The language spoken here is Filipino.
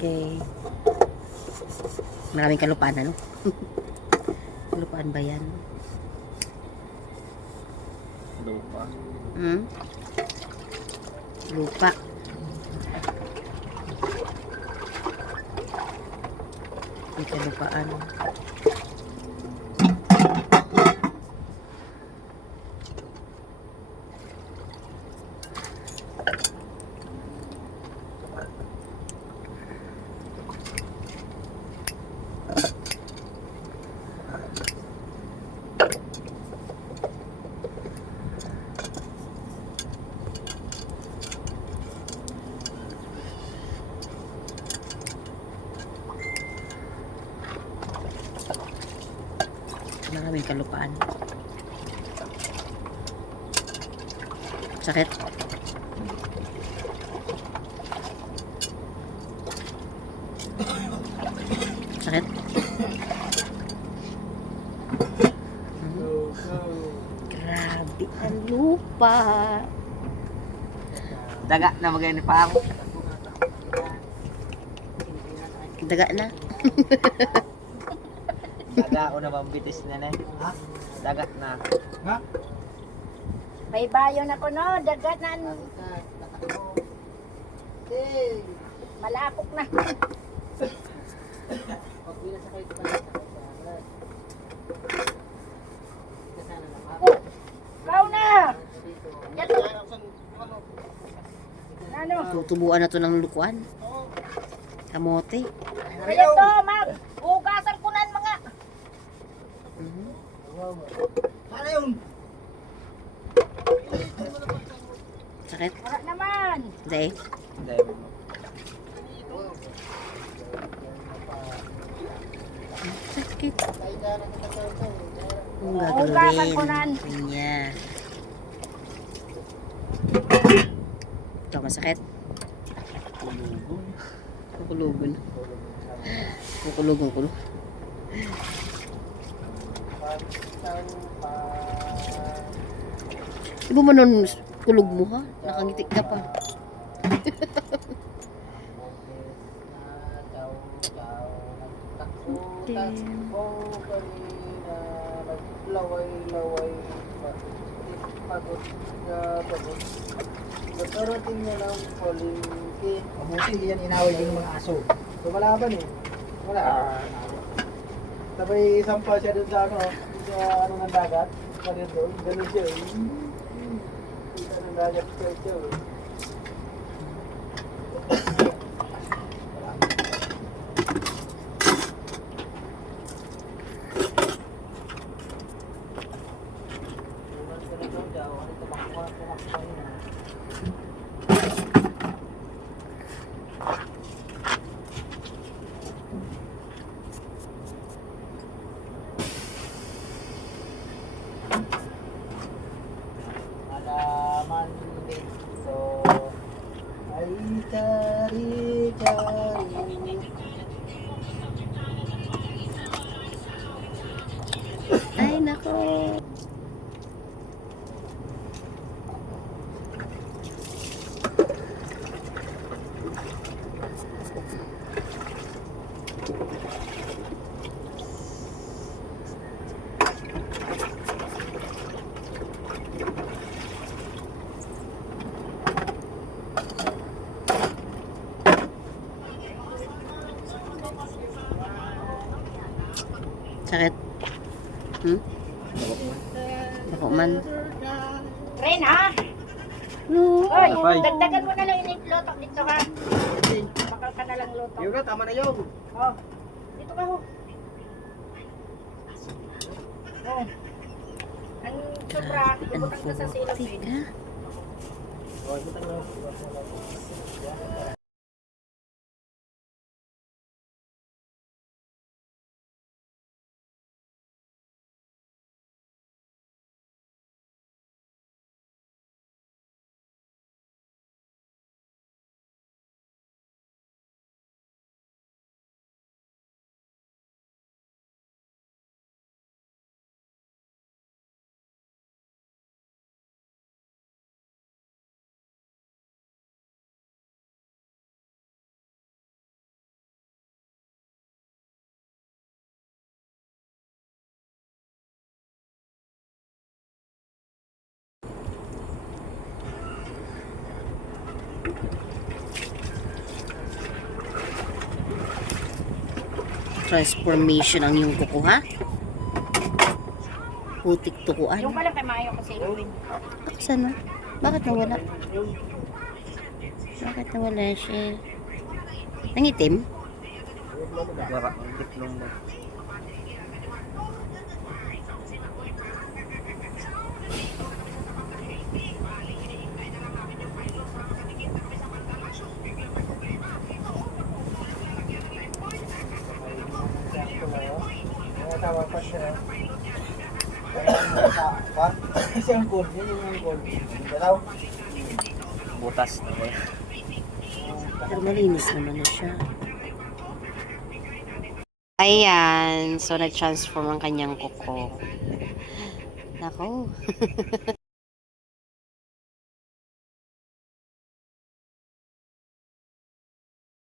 Okay. Maraming kalupaan, ano? Kalupaan ba yan? Lupa. Hmm? Lupa. May kalupaan. Maraming kalupaan. Sakit. Sakit. Grabe ang lupa. Daga na magani pa ako. Daga na. Daga o na mambitis na na. Ha? Daga na. Ha? May bayo na ko no, dagat na. Malapok na. Ikaw na. Ano? Tutubuan na to ng lukuan. Kamote. Kaya to, mag. Hugasan ko na mga. Ano yun? Sakit. Wala naman. Hindi. Hindi. Sakit. Kung Hugasan ko na. gagawin niya. Ito, masakit. Kukulugon. Kukulugon ko. Iba mo nun kulog mo ha? Nakangiti ka pa. Laway-laway, pagod na pagod. Nagkarating na lang palingki. Mabuti hindi yan inaway din ng mga aso. Lumalaban eh. Wala. Sabay sampa siya dun sa ano, sa ano ng dagat. Ganun doon, ganun siya eh. Kita ng dagat siya eh. Alaman dito ay cari-cari. Ay, nako. Sakit. Hmm? Bako man. Ren ha? No. Oy, Bye. dagdagan mo na lang yung lotok dito ka. Bakal ka na lang lotok. Yun na, tama na yun. Oh. Dito ka ho. Oh. Ang sobra, Ang ibutan ka sa silog putik din. ka. Oh, ibutan mo. transformation ang iyong kuko, ha? Putik tukuan. Yung pala kay Mayo kasi iluwin. Sana? Bakit nawala? Bakit nawala siya? Nangitim? Wala, diplom mo. Tawag pa siya. Kasi ang gold, yun yung gold. Dalaw. Butas na ba? Pero malinis naman na siya. Ayan. So, nag-transform ang kanyang kuko. Nako.